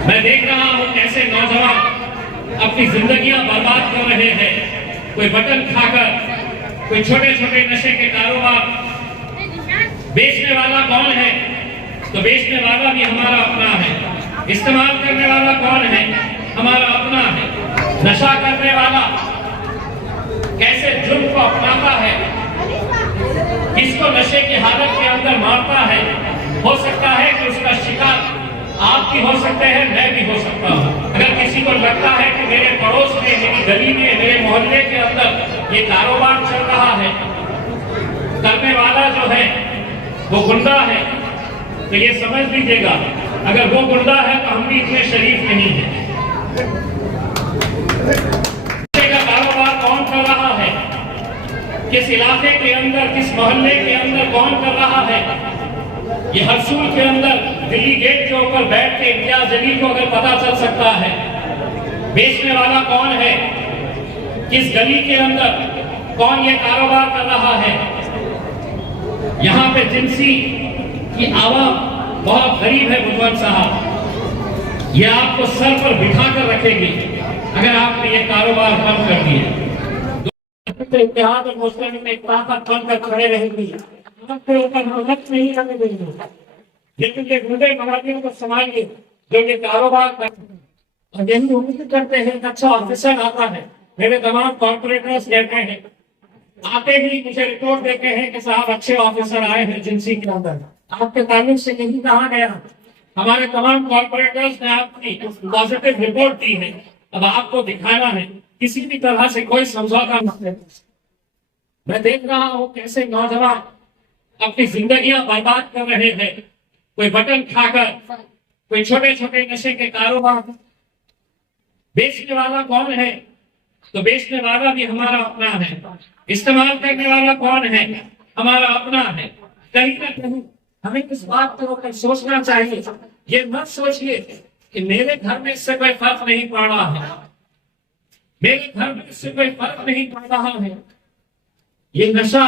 मैं देख रहा हूं कैसे नौजवान अपनी जिंदगियां बर्बाद कर रहे हैं। कोई बटन खाकर, कोई छोटे छोटे नशे के कारोबार। बेचने वाला कौन है? तो बेचने वाला भी हमारा अपना है। इस्तेमाल करने वाला कौन है? हमारा अपना है। नशा करने वाला कैसे जुर्म को अपनाता है, किसको नशे की हालत के अंदर मारता है। हो सकता है कि उसका शिकार आप भी हो सकते हैं, मैं भी हो सकता हूं। अगर किसी को लगता है कि मेरे पड़ोस में, मेरी गली में, मेरे मोहल्ले के अंदर ये कारोबार चल रहा है, करने वाला जो है वो गुंडा है, तो ये समझ लीजिएगा, अगर वो गुंडा है तो हम भी इतने शरीफ नहीं है। कारोबार कौन कर रहा है, किस इलाके के अंदर, किस मोहल्ले के अंदर कौन कर रहा है, ये हरसूल के अंदर दिल्ली गेट के ऊपर बैठ के इम्तियाज अली को अगर पता चल सकता है। बेचने वाला कौन है, किस गली के अंदर कौन ये कारोबार कर रहा है। यहाँ पे जिनसी की आवाम बहुत गरीब है भगवान साहब, ये आपको सर पर बिठा कर रखेगी अगर आपने ये कारोबार बंद कर दिया। इतिहाद और मुस्लिम में एक ताकत बनकर खड़े रहेगी, नहीं करने देंगे। लेकिन ये गुंडे मवादियों को संभालिए जो ये कारोबार करते हैं। यही उम्मीद करते हैं अच्छा ऑफिसर आता है। मेरे तमाम कॉर्पोरेटर्स कहते हैं, आते ही मुझे रिपोर्ट देते हैं कि साहब अच्छे ऑफिसर आए हैं जिनसी के अंदर। आपके ताल्लुक से नहीं कहा गया। हमारे तमाम कॉर्पोरेटर्स ने आपकी पॉजिटिव रिपोर्ट दी है। अब आपको दिखाना है, किसी भी तरह से कोई समझौता नहीं। मैं देख रहा हूं कैसे नौजवान अपनी जिंदगियां बर्बाद कर रहे हैं। कोई बटन खाकर, कोई छोटे छोटे नशे के कारोबार। बेचने वाला कौन है? तो बेचने वाला भी हमारा अपना है। इस्तेमाल करने वाला कौन है? हमारा अपना है। कहीं ना कहीं हमें इस बात को होकर सोचना चाहिए। ये मत सोचिए कि मेरे घर में इससे कोई फर्क नहीं पड़ रहा है, मेरे घर में इससे कोई फर्क नहीं पड़ रहा है। ये नशा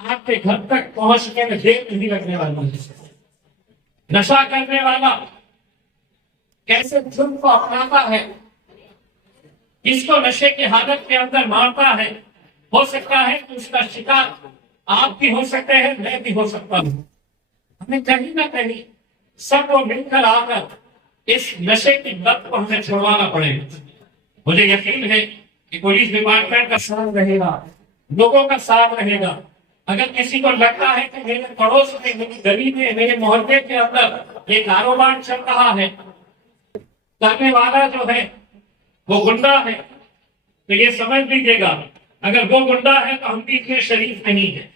आपके घर तक पहुंचने में देर नहीं लगने वाली है। नशा करने वाला कैसे जुर्म को अपनाता है, किसको नशे की हालत के अंदर मारता है। हो सकता है कि उसका शिकार आप भी हो सकते हैं, मैं भी हो सकता हूं। हमें कहीं ना कहीं सबको मिलकर आकर इस नशे की लत को हमें छुड़वाना पड़ेगा। मुझे यकीन है कि पुलिस डिपार्टमेंट का साथ रहेगा, लोगों का साथ रहेगा। अगर किसी को लगता है कि मेरे पड़ोस में, मेरी गली में, मेरे मोहल्ले के अंदर ये कारोबार चल रहा है, करने वाला जो है वो गुंडा है, तो ये समझ लीजिएगा, अगर वो गुंडा है तो हम भी इतने शरीफ नहीं है।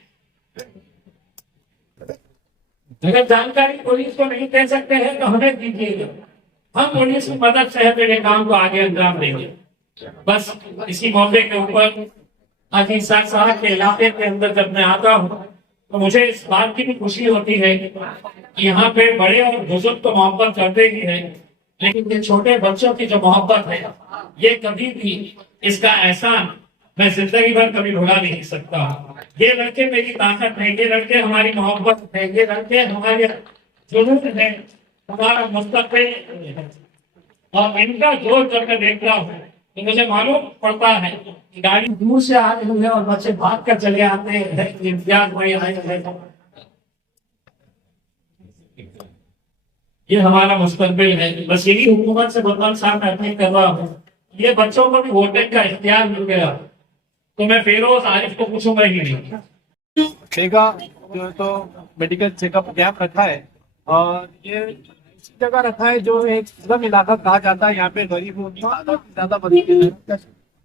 अगर जानकारी पुलिस को नहीं दे सकते हैं तो हमें दीजिएगा, हम पुलिस की मदद से मेरे काम को आगे अंजाम देंगे। बस इसी मौके के ऊपर आज साहब के इलाके के अंदर जब मैं आता हूँ तो मुझे इस बात की भी खुशी होती है कि यहाँ पे बड़े और बुजुर्ग तो मोहब्बत करते ही हैं, लेकिन ये छोटे बच्चों की जो मोहब्बत है, ये कभी भी इसका एहसान मैं जिंदगी भर कभी भुला नहीं सकता। ये लड़के मेरी ताकत है, ये लड़के हमारी मोहब्बत है, ये लड़के हमारे जुनून है, हमारा मुस्तकबिल है। और इनका जोर जब मैं देखता हूँ तो मुझे मालूम पड़ता है कि गाड़ी दूर से आ रही है और बच्चे भाग कर चले आते हैं। इम्तियाज भाई आए हैं, ये हमारा मुस्तकबिल है। बस यही हुकूमत से भगवान साहब मैं अपील कर रहा हूँ, ये बच्चों को भी वोटिंग का इख्तियार मिल गया तो मैं फिरोज आरिफ को पूछूंगा ही नहीं। देखा तो मेडिकल चेकअप कैंप रखा है और ये इसी जगह रखा है जो एक स्लम इलाका कहा जाता है। यहाँ पे गरीबों की तादाद ज्यादा बढ़ती है,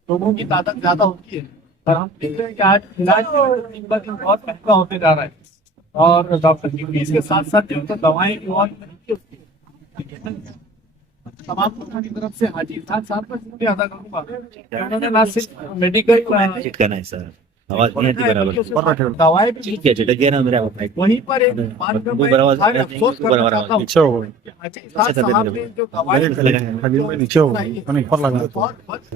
लोगों की तादाद ज्यादा होती है, और हम देख रहे हैं कि आज इलाज बहुत महंगा होते जा रहा है। और डॉक्टर की फीस के साथ साथ जो दवाएं भी बहुत महंगी होती है। तमाम लोगों की तरफ से हाजी खान साहब का शुक्रिया अदा करूंगा, उन्होंने ना सिर्फ मेडिकल सर आवाज नहीं आती बराबर, दवाएं भी ठीक है चले गया ना मेरा भाई वहीं पर एक अफसोस करना चाहता हूँ। नीचे हो साहब ने जो दवाएं नीचे हो मैंने ऊपर लगा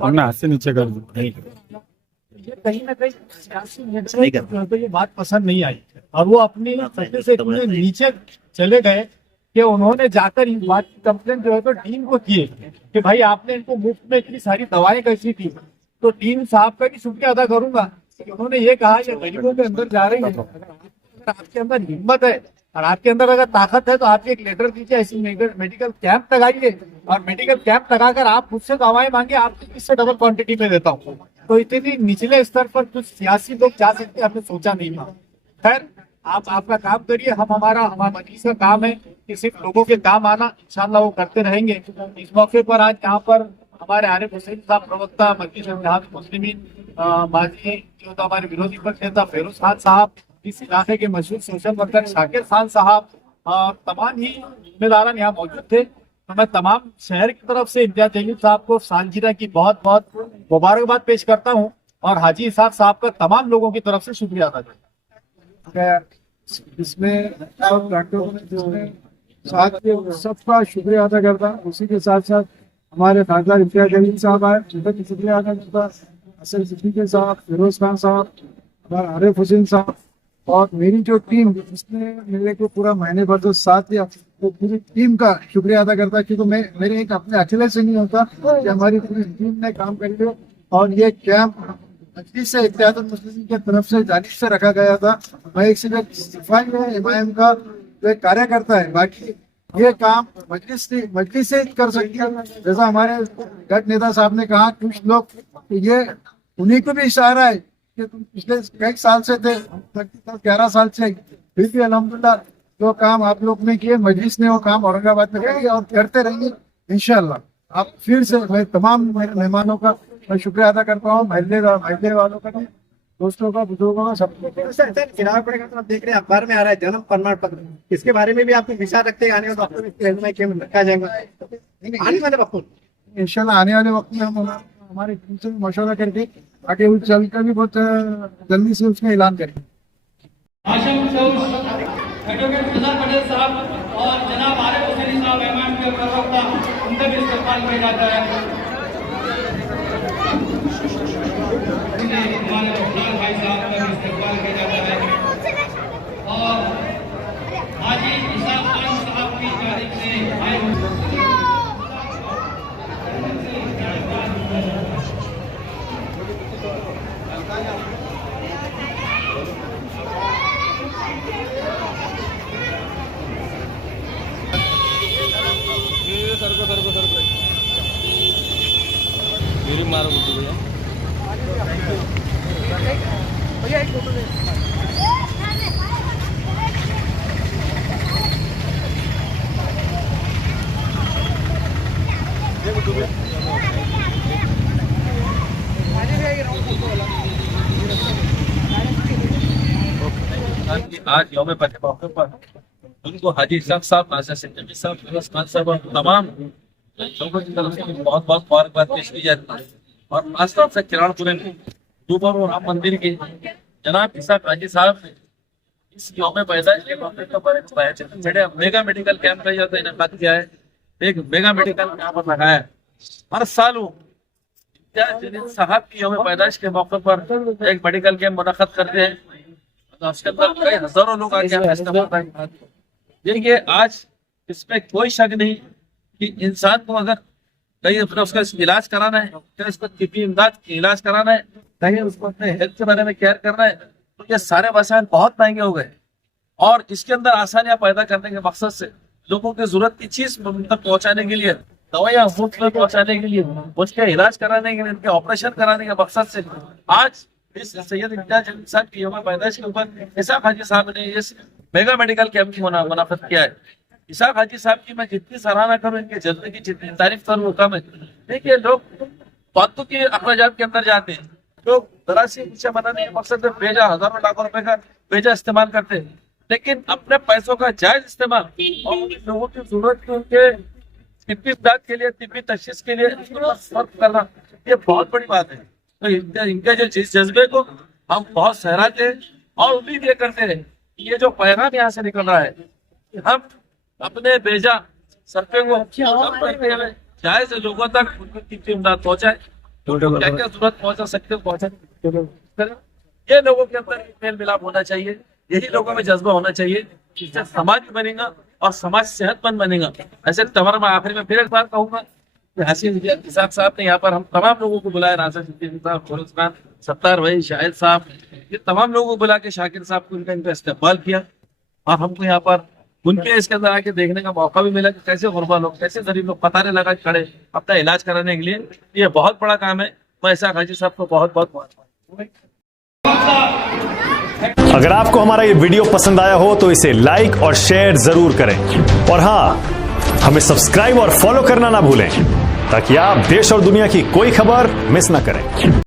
और हाथ से नीचे कर दूं। ये कहीं ना कहीं सियासी नेता तो ये बात पसंद नहीं आई और वो अपनी सत्ते से इतने नीचे चले गए कि उन्होंने जाकर इस बात की कंप्लेन जो है तो डीन को किए कि भाई आपने इनको मुफ्त में इतनी सारी दवाएं कैसी थी। तो डीन साहब का भी शुक्रिया अदा करूंगा कि उन्होंने ये कहा कि गरीबों के अंदर जा रही है, अगर आपके अंदर हिम्मत है और आपके अंदर अगर ताकत है तो आप एक लेटर दीजिए, ऐसी मेडिकल कैंप लगाइए और मेडिकल कैंप लगाकर आप मुझसे दवाएं मांगे, आपको इससे डबल क्वांटिटी में देता हूँ। तो इतनी निचले स्तर पर कुछ सियासी लोग जा सकते हैं, हमने सोचा नहीं था। खैर आप आपका काम करिए, हमारा मजलिस का काम है कि सिर्फ लोगों के काम आना, इंशाल्लाह वो करते रहेंगे। इस मौके पर आज यहाँ पर हमारे आरिफ हुसैन साहब प्रवक्ता मजलिस इत्तेहाद मुस्लिमीन, माजी जो तो हमारे विरोधी पक्ष नेता फेरोज खान साहब, इस इलाके के मशहूर सोशल वर्कर शाकिर खान साहब और तमाम ही जिम्मेदारान यहाँ मौजूद थे। तो मैं तमाम शहर की तरफ से इम्तियाज जलील साहब को सालगिरह की बहुत बहुत मुबारकबाद पेश करता हूँ और हाजी इसाक साहब का तमाम लोगों की तरफ से शुक्रिया अदा करता हूँ। इसमें सब डॉक्टरों ने जिसने साथ दिया सबका शुक्रिया अदा करता। उसी के साथ साथ हमारे खासदार इम्तियाज जलील साहब आए, उनका भी शुक्रिया अदा करता। असल सिद्दीकी साहब, फिरोज खान साहब, हमारे आरिफ हुसैन साहब और मेरी जो टीम जिसने मेरे को पूरा महीने भर जो साथ दिया, तो पूरी टीम का शुक्रिया अदा करता। क्योंकि मैं मेरे एक अपने अकेले से नहीं होता कि हमारी पूरी टीम ने काम कर लिया। और ये कैंप मजलिस इत्तेहाद मुस्लिमीन की तरफ से जानिब से रखा गया था। मैं एक सिर्फ सिपाही में इमाम का जो एक कार्यकर्ता है, बाकी ये काम मजलिस से कर सकती है। जैसा हमारे गठ नेता साहब ने कहा, कुछ लोग ये उन्हीं को भी इशारा है कि तुम पिछले कई साल से थे, 11 साल से, फिर भी अल्हम्दुलिल्लाह जो काम आप लोग ने किए मजलिस ने वो काम औरंगाबाद में करेंगे और करते रहेंगे इंशाल्लाह। आप फिर से मैं तमाम मेरे मेहमानों का मैं शुक्रिया अदा करता हूँ, महल्ले वालों का, दोस्तों का, बुजुर्गों का, सबको। सर चुनाव पड़ेगा तो आप देख रहे हैं अखबार में आ रहा है जन्म प्रमाण पत्र, इसके बारे में भी आपको विचार रखते हैं आने वाले वक्त में रखा जाएगा आने वाले वक्त में? इंशाल्लाह आने वाले वक्त में हम हमारे टीम से मशवरा करके आगे चल कर भी बहुत जल्दी से उसका ऐलान करेंगे। आशम एडवोकेट फिजा पटेल साहब और जनाब आरिफ हुसैन साहब इमाम के प्रवक्ता, उनका भी इस्तेमाल किया जाता है। हमारे मुख्तार भाई साहब का भी इस्तेमाल किया जाता है और हाजी इसाक खान साहब की जानिब से आए मेरी मारो भैया एक फोटो ले। आज यौम फतह मौके पर उनको हाजी इसाक साहब, नासिर सिद्दीकी साहब, फिरोज खान साहब और तमाम लोगों की तरफ से बहुत बहुत मुबारकबाद पेश की जाती है। और खासतौर से किराणपुरे में दुबर और राम मंदिर के जनाब इसाक हाजी साहब ने इस यौम पैदाइश के मौके पर मेगा मेडिकल कैंप का इनेकाद किया है। एक मेगा मेडिकल कैंप लगाया है। हर साल इम्तियाज साहब की यौम पैदाइश के मौके पर एक मेडिकल कैंप मुनक्कद करते हैं। तो उसके अंदर कई हजारों लोग आगे। देखिए आज इसमें कोई शक नहीं कि इंसान को अगर कहीं अपना उसका इलाज कराना है, कहीं उसको तिब्बी इमदाद इलाज कराना है, कहीं उसको अपने हेल्थ के बारे में केयर करना है, तो ये सारे वसाइल बहुत महंगे हो गए। और इसके अंदर आसानियां पैदा करने के मकसद से लोगों की जरूरत की चीज तक पहुंचाने के लिए, दवाइयां मुफ्त में पहुंचाने के लिए, उसके इलाज कराने के लिए, उनके ऑपरेशन कराने के मकसद से आज इस सैयद इम्तियाज जलील साहब की यौम पैदाइश के ऊपर इसाक हाजी साहब ने इस मेगा मेडिकल कैंप की मुनाफत किया है। इसाक हाजी साहब की मैं जितनी सराहना करूं, इनके जज्बे की जितनी तारीफ करूं वो कम है। देखिए लोग फालतू के अखराजात के अंदर जाते हैं, लोग जरा सी पीछे बनाने के मकसद में बेजा हजारों लाखों रुपए का बेजा इस्तेमाल करते हैं, लेकिन अपने पैसों का जायज इस्तेमाल और लोगों की जरूरत के उनके तिब्बी इमदाद के लिए, तिब्बी तशखीस के लिए फर्क करना, ये बहुत बड़ी बात है। तो इनके जो जिस जज्बे को हम बहुत सहराते हैं और उम्मीद ये करते हैं कि ये जो पैगाम यहाँ से निकल रहा है कि हम अपने बेजा सरफे को कम करते हुए जायज लोगों तक उनको तिब्बी इमदाद पहुंचाए, क्या क्या जरूरत पहुंचा सकते पहुंचाए। ये लोगों के अंदर मेल मिलाप होना चाहिए, यही लोगों में जज्बा होना चाहिए, इससे समाज भी बनेगा और समाज सेहतमंद बनेगा। ऐसे तमाम मैं आखिरी में फिर एक बार कहूंगा कि हसीन इसाक साहब ने यहाँ पर हम तमाम लोगों को बुलाया, नासिर सिद्दीकी साहब, फिरोज खान, सत्तार भाई, शाहिद साहब, ये तमाम लोगों को बुला के शाकिर साहब को इनका इस्तेमाल किया और हमको यहाँ पर उनके इसके अंदर आके देखने का मौका भी मिला कि कैसे गुरबा लोग, कैसे गरीब लोग कतारें लगा खड़े अपना इलाज कराने के लिए। ये बहुत बड़ा काम है। मैं इसाक हाजी साहब को बहुत बहुत मुबारक। अगर आपको हमारा ये वीडियो पसंद आया हो तो इसे लाइक और शेयर जरूर करें और हाँ, हमें सब्सक्राइब और फॉलो करना ना भूलें ताकि आप देश और दुनिया की कोई खबर मिस ना करें।